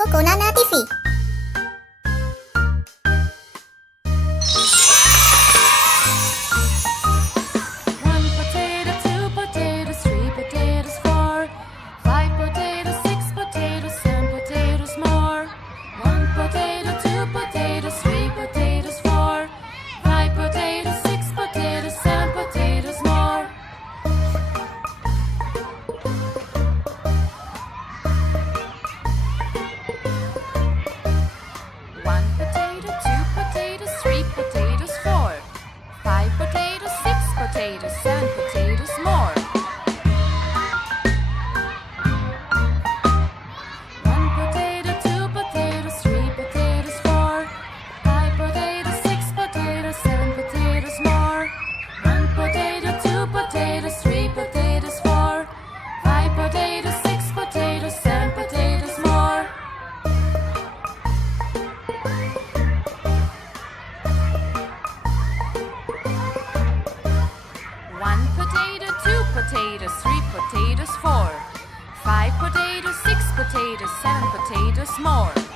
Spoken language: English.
Coconana TV. One potato, two potatoes, three potatoes, four, five potatoes, six potatoes, seven potatoes more. One potato, two potatoes, three potatoes, four, five potatoes, six potatoes, seven potatoes more. One potato, two potatoes, three potatoes, four, five potatoes, six potatoes, seven potatoes more. One potato, two potatoes, three potatoes, four, five potatoes, six potatoes, seven potatoes more. One potato, two potatoes, three potatoes, four, five potatoes, six potatoes, seven potatoes more. One potato, two potatoes, three potatoes, four, five potatoes, six potatoes, seven potatoes more.